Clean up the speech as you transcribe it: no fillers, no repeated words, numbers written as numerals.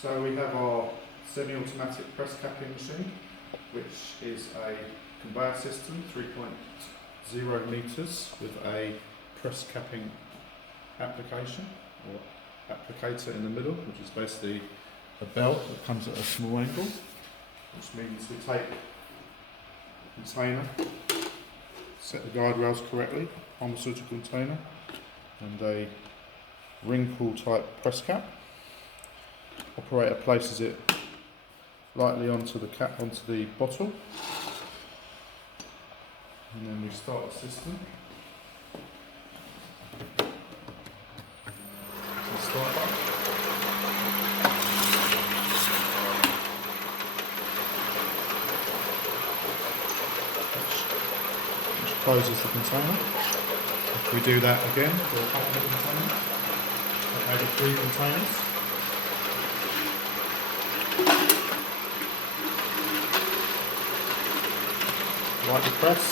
So we have our semi-automatic press capping machine, which is a conveyor system, 3.0 metres, with a press capping application or applicator in the middle, which is basically a belt that comes at a small angle, which means we take the container, set the guide rails correctly, pharmaceutical container, and a ring pull type press cap. Operator places it lightly onto the bottle, and then we start the system. So start button. Which closes the container. If we do that again, we'll open the container. Maybe 3 containers. Lightly press.